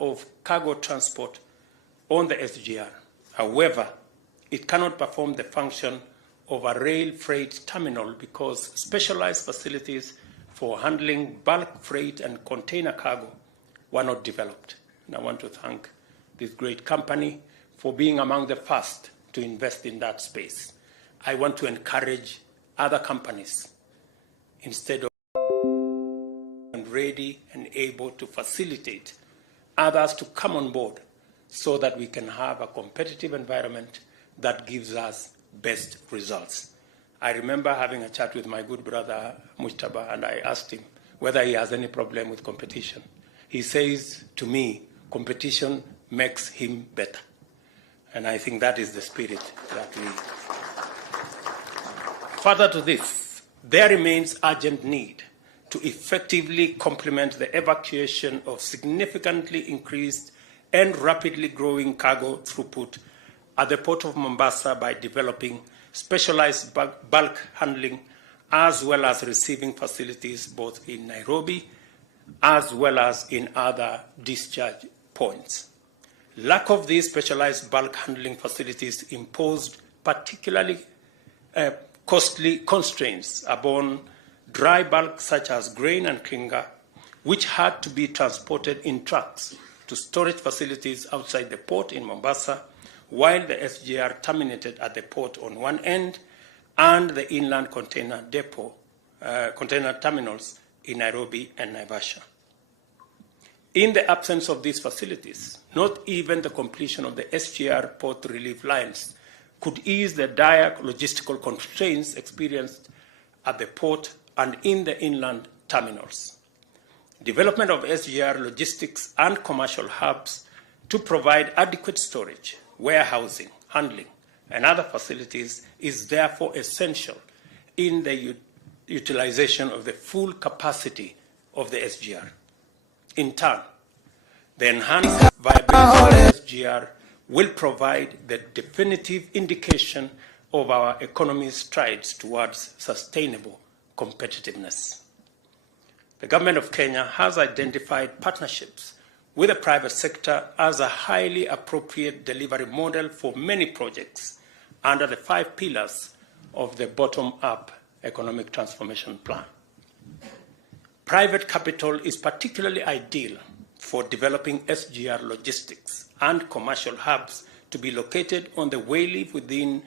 of cargo transport on the SGR. However, it cannot perform the function of a rail freight terminal because specialized facilities for handling bulk freight and container cargo were not developed. And I want to thank this great company for being among the first to invest in that space. I want to encourage other companies, instead of ready and able to facilitate others to come on board so that we can have a competitive environment that gives us best results. I remember having a chat with my good brother Mujtaba, and I asked him whether he has any problem with competition. He says to me, competition makes him better. And I think that is the spirit that we... Further to this, there remains urgent need to effectively complement the evacuation of significantly increased and rapidly growing cargo throughput at the Port of Mombasa by developing specialized bulk handling as well as receiving facilities both in Nairobi as well as in other discharge points. Lack of these specialized bulk handling facilities imposed particularly costly constraints upon dry bulk such as grain and clinker, which had to be transported in trucks to storage facilities outside the port in Mombasa, while the SGR terminated at the port on one end and the inland container depot, container terminals in Nairobi and Naivasha. In the absence of these facilities, not even the completion of the SGR port relief lines could ease the dire logistical constraints experienced at the port and in the inland terminals. Development of SGR logistics and commercial hubs to provide adequate storage, warehousing, handling, and other facilities is therefore essential in the utilization of the full capacity of the SGR. In turn, the enhanced viability of the SGR will provide the definitive indication of our economy's strides towards sustainable competitiveness. The government of Kenya has identified partnerships with the private sector as a highly appropriate delivery model for many projects under the 5 pillars of the bottom-up economic transformation plan. Private capital is particularly ideal for developing SGR logistics and commercial hubs to be located on the wayleave within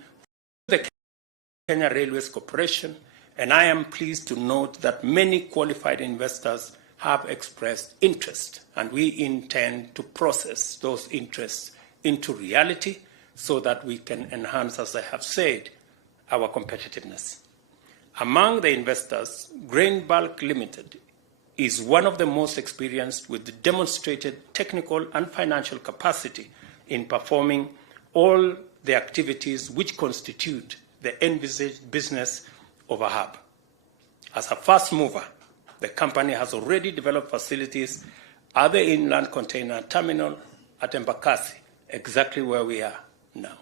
the Kenya Railways Corporation, and I am pleased to note that many qualified investors have expressed interest, and we intend to process those interests into reality so that we can enhance, as I have said, our competitiveness. Among the investors, Grain Bulk Limited is one of the most experienced with demonstrated technical and financial capacity in performing all the activities which constitute the envisaged business of a hub. As a first mover, the company has already developed facilities at the inland container terminal at Embakasi, exactly where we are now.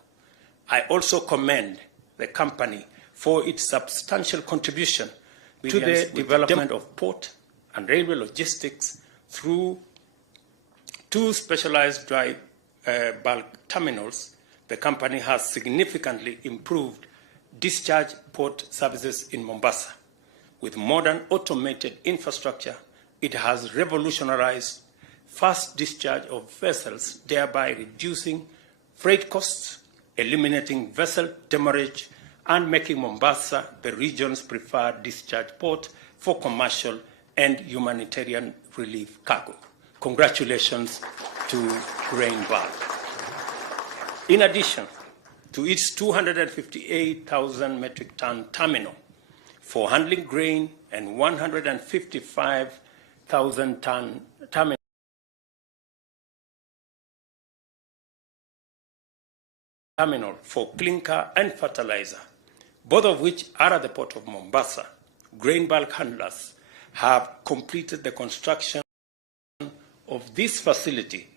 I also commend the company for its substantial contribution to the development of port and railway logistics through 2 specialized dry bulk terminals. The company has significantly improved discharge port services in Mombasa. With modern automated infrastructure, it has revolutionized fast discharge of vessels, thereby reducing freight costs, eliminating vessel demurrage, and making Mombasa the region's preferred discharge port for commercial and humanitarian relief cargo. Congratulations to Grain Bulk. In addition to its 258,000 metric ton terminal for handling grain and 155,000 ton terminal for clinker and fertilizer, both of which are at the port of Mombasa, Grain Bulk handlers have completed the construction of this facility,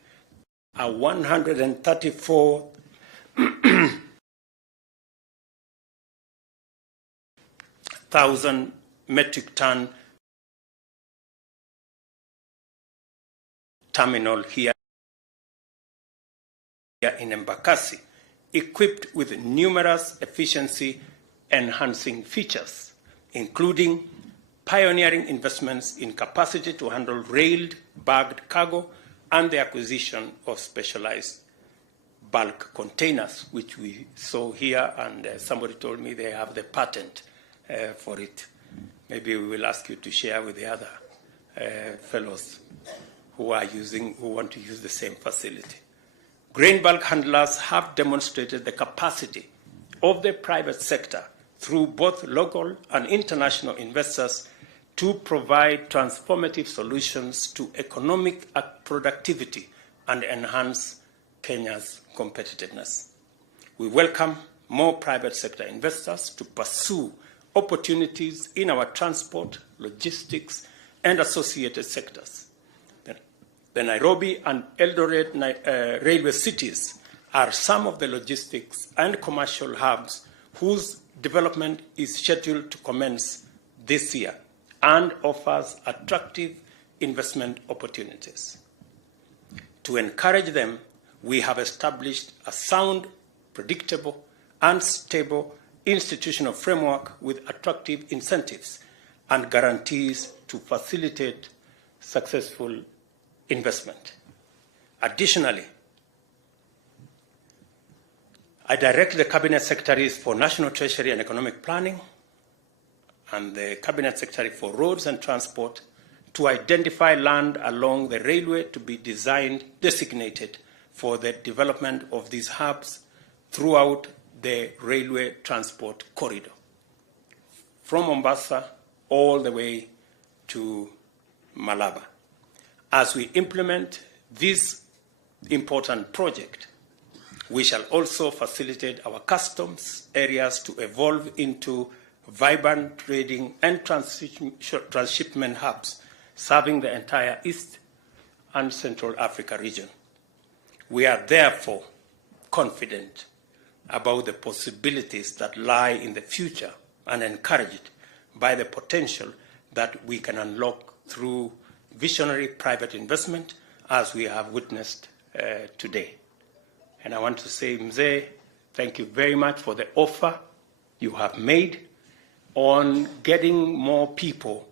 a 134,000 metric ton terminal here in Embakasi, equipped with numerous efficiency-enhancing features, including pioneering investments in capacity to handle railed bagged cargo and the acquisition of specialized bulk containers, which we saw here, and somebody told me they have the patent for it. Maybe we will ask you to share with the other fellows who want to use the same facility. Grain bulk handlers have demonstrated the capacity of the private sector through both local and international investors to provide transformative solutions to economic productivity and enhance Kenya's competitiveness. We welcome more private sector investors to pursue opportunities in our transport, logistics, and associated sectors. The Nairobi and Eldoret railway cities are some of the logistics and commercial hubs whose development is scheduled to commence this year and offers attractive investment opportunities. To encourage them, we have established a sound, predictable, and stable institutional framework with attractive incentives and guarantees to facilitate successful investment. Additionally, I direct the Cabinet Secretaries for National Treasury and Economic Planning and the Cabinet Secretary for Roads and Transport to identify land along the railway to be designated for the development of these hubs throughout the railway transport corridor, from Mombasa all the way to Malaba. As we implement this important project, we shall also facilitate our customs areas to evolve into vibrant trading and transshipment hubs, serving the entire East and Central Africa region. We are therefore confident about the possibilities that lie in the future and encouraged by the potential that we can unlock through visionary private investment, as we have witnessed today. And I want to say, Mzee, thank you very much for the offer you have made on getting more people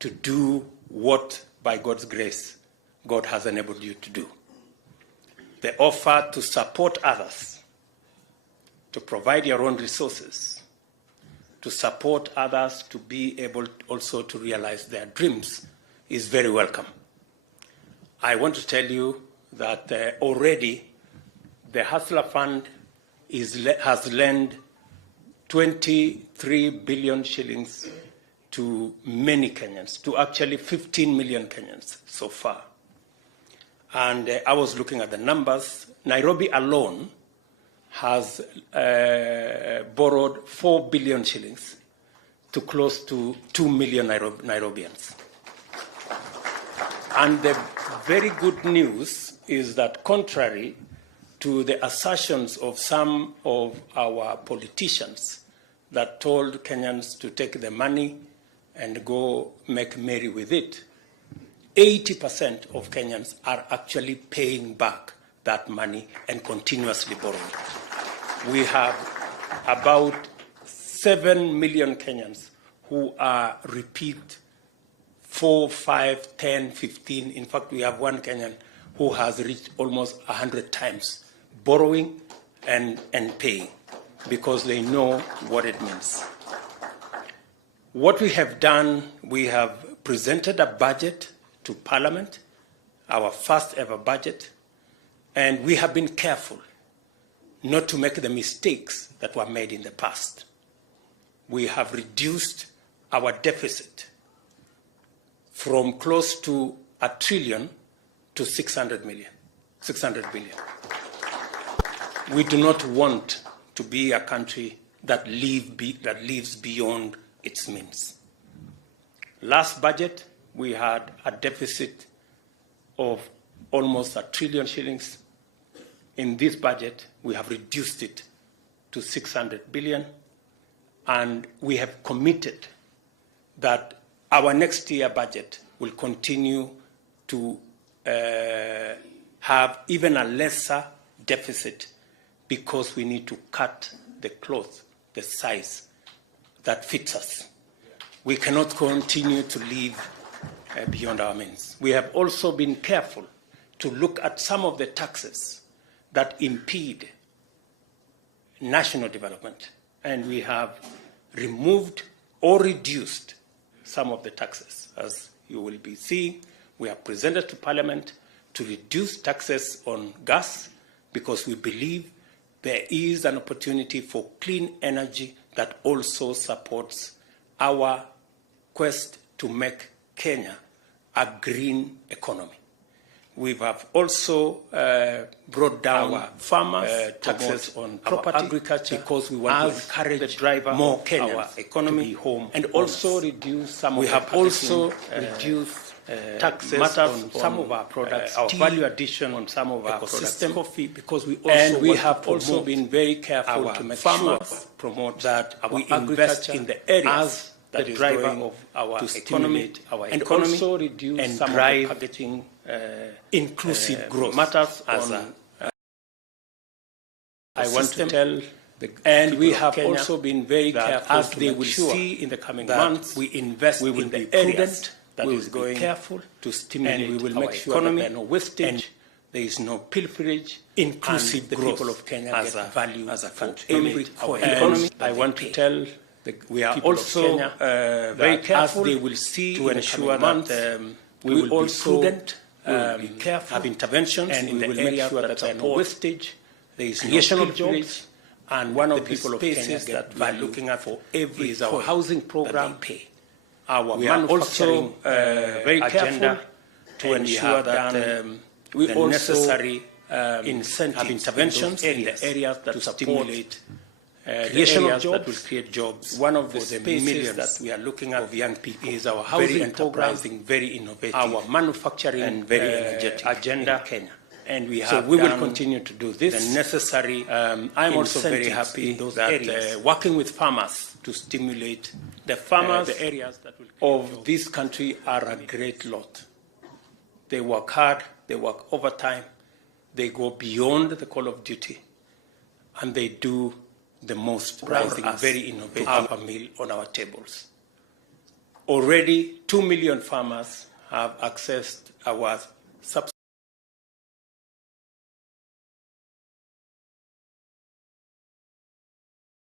to do what, by God's grace, God has enabled you to do. The offer to support others, to provide your own resources, to support others to be able also to realize their dreams is very welcome. I want to tell you that already the Hustler Fund has lent 23 billion shillings to many Kenyans, to actually 15 million Kenyans so far. And I was looking at the numbers. Nairobi alone has borrowed 4 billion shillings to close to 2 million Nairobians. And the very good news is that, contrary to the assertions of some of our politicians that told Kenyans to take the money and go make merry with it, 80% of Kenyans are actually paying back that money and continuously borrowing. We have about 7 million Kenyans who are repeat 4, 5, 10, 15. In fact, we have one Kenyan who has reached almost 100 times borrowing and paying, because they know what it means. What we have done, we have presented a budget to Parliament, our first ever budget, and we have been careful not to make the mistakes that were made in the past. We have reduced our deficit from close to 1 trillion to 600 billion. We do not want to be a country that lives beyond its means. Last budget, we had a deficit of almost 1 trillion shillings. In this budget, we have reduced it to 600 billion, and we have committed that our next year budget will continue to have even a lesser deficit because we need to cut the cloth, the size that fits us. We cannot continue to live beyond our means. We have also been careful to look at some of the taxes that impede national development, and we have removed or reduced some of the taxes. As you will be seeing, we have presented to Parliament to reduce taxes on gas because we believe there is an opportunity for clean energy that also supports our quest to make Kenya a green economy. We have also brought down our farmers' taxes on property, agriculture, because we want to encourage the driver more Kenyans our economy to be home, and also reduce some. We have also reduced taxes on some of our products, our value addition on some of our products, coffee, because we also have also been very careful to make sure promote that we invest in the areas that the driver of our economy, and also reduce and some drive of the packaging inclusive growth matters on. I want to tell and we have Kenya also been very careful as they will see in the coming months. We invest we will in the areas that is going careful to stimulate and we will make sure economy, that there is no wastage, there is no pilferage, inclusive the people of Kenya as get value as a country. Every economy. I want to tell we are also very careful as they will see to ensure that we will also be prudent, be careful, have interventions and in we will make sure that there is no wastage, there is creation of jobs, and one of the people of Kenya that we are looking at for every is our housing program. Pay. Our we are also very careful to ensure that we also necessary incentive interventions in the areas that stimulate creation of jobs that will create jobs. One of the spaces that we are looking at of young people is our housing enterprising, very innovative, our manufacturing and very energetic agenda in Kenya. And we have so we will continue to do this. The necessary. I'm also very happy in those that working with farmers to stimulate the farmers. The areas that will of this country are a great lot. They work hard. They work overtime. They go beyond the call of duty, and they do the most rising, very innovative, to have a meal on our tables. Already, 2 million farmers have accessed our subsidy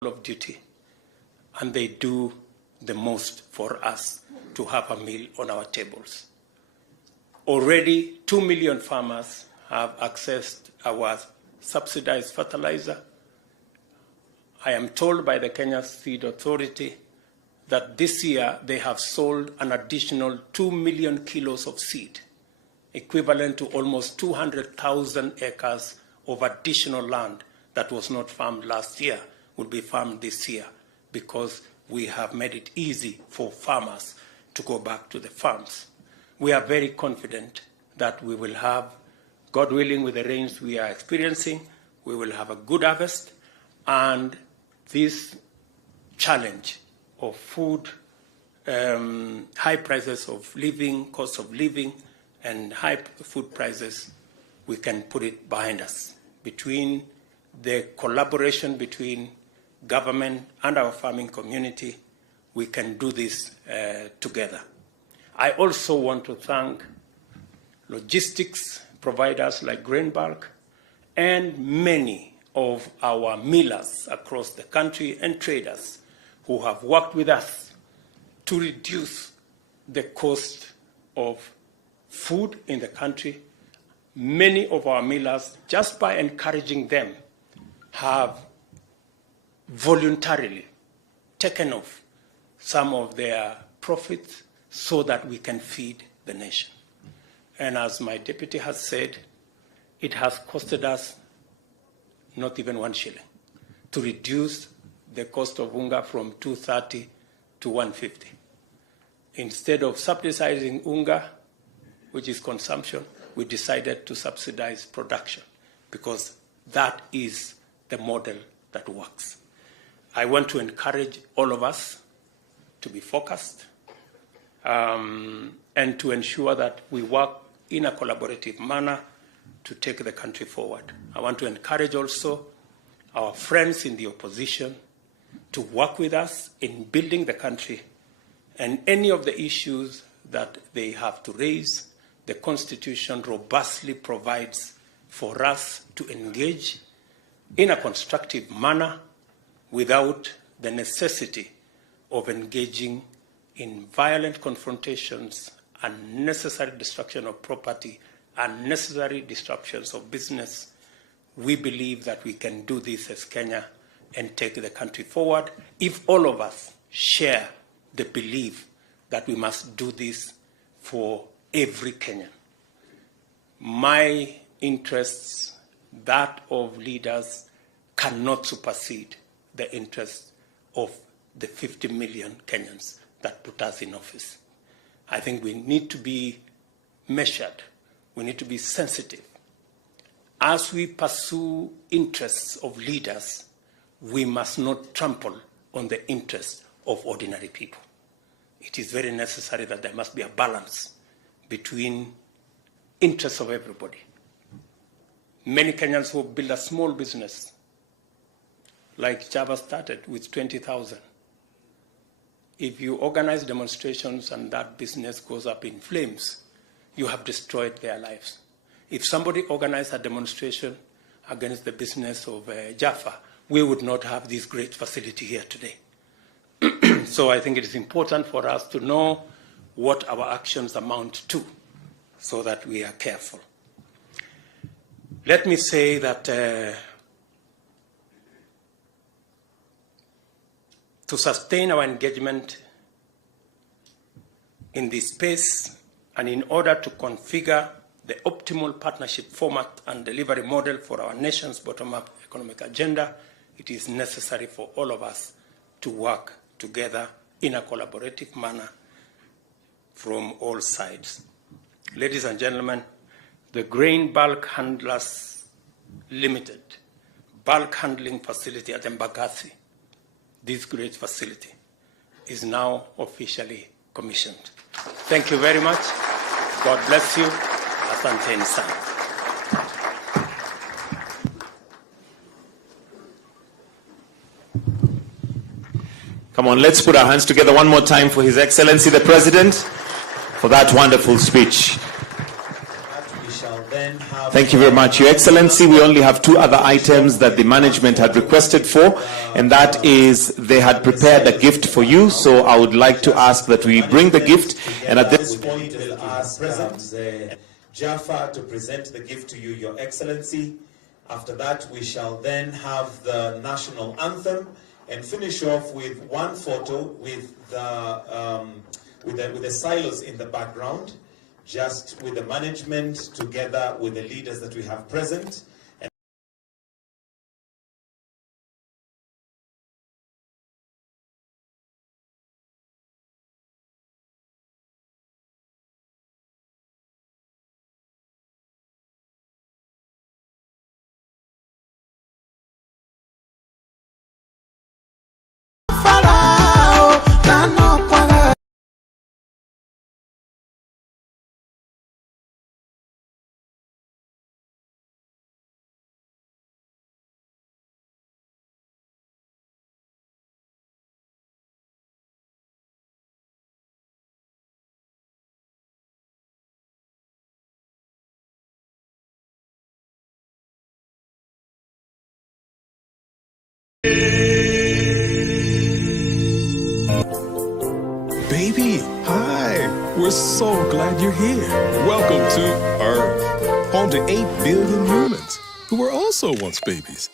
of duty, and they do the most for us to have a meal on our tables. Already, 2 million farmers have accessed our subsidized fertilizer. I am told by the Kenya Seed Authority that this year they have sold an additional 2 million kilos of seed, equivalent to almost 200,000 acres of additional land that was not farmed last year will be farmed this year, because we have made it easy for farmers to go back to the farms. We are very confident that we will have, God willing, with the rains we are experiencing, we will have a good harvest, and this challenge of food, high prices of living, cost of living, and high food prices, we can put it behind us. Between the collaboration between government and our farming community, we can do this together. I also want to thank logistics providers like Grain Bulk and many of our millers across the country and traders who have worked with us to reduce the cost of food in the country. Many of our millers, just by encouraging them, have voluntarily taken off some of their profits so that we can feed the nation. And as my deputy has said, it has costed us not even 1 shilling to reduce the cost of unga from 230 to 150. Instead of subsidizing unga, which is consumption, we decided to subsidize production, because that is the model that works. I want to encourage all of us to be focused and to ensure that we work in a collaborative manner to take the country forward. I want to encourage also our friends in the opposition to work with us in building the country, and any of the issues that they have to raise, the Constitution robustly provides for us to engage in a constructive manner without the necessity of engaging in violent confrontations, unnecessary destruction of property, unnecessary disruptions of business. We believe that we can do this as Kenya and take the country forward if all of us share the belief that we must do this for every Kenyan. My interests, that of leaders, cannot supersede the interests of the 50 million Kenyans that put us in office. I think we need to be measured. We need to be sensitive. As we pursue interests of leaders, we must not trample on the interests of ordinary people. It is very necessary that there must be a balance between interests of everybody. Many Kenyans who build a small business, like Java started with 20,000. If you organize demonstrations and that business goes up in flames, you have destroyed their lives. If somebody organized a demonstration against the business of Jaffa, we would not have this great facility here today. So I think it is important for us to know what our actions amount to so that we are careful. Let me say that to sustain our engagement in this space and in order to configure the optimal partnership format and delivery model for our nation's bottom-up economic agenda, it is necessary for all of us to work together in a collaborative manner from all sides. Ladies and gentlemen, the Grain Bulk Handlers Limited bulk handling facility at Embagathi, this great facility, is now officially commissioned. Thank you very much. God bless you. Asanteni sana. Come on, let's put our hands together one more time for His Excellency the President for that wonderful speech. Thank you very much, Your Excellency. We only have two other items that the management had requested for, and that is they had prepared a gift for you. So I would like to ask that we bring the gift, and at this point we'll ask President Jaffa to present the gift to you, Your Excellency. After that, we shall then have the national anthem and finish off with one photo with the silos in the background, just with the management together with the leaders that we have present. Baby, hi. We're so glad you're here. Welcome to Earth, home to 8 billion humans who were also once babies.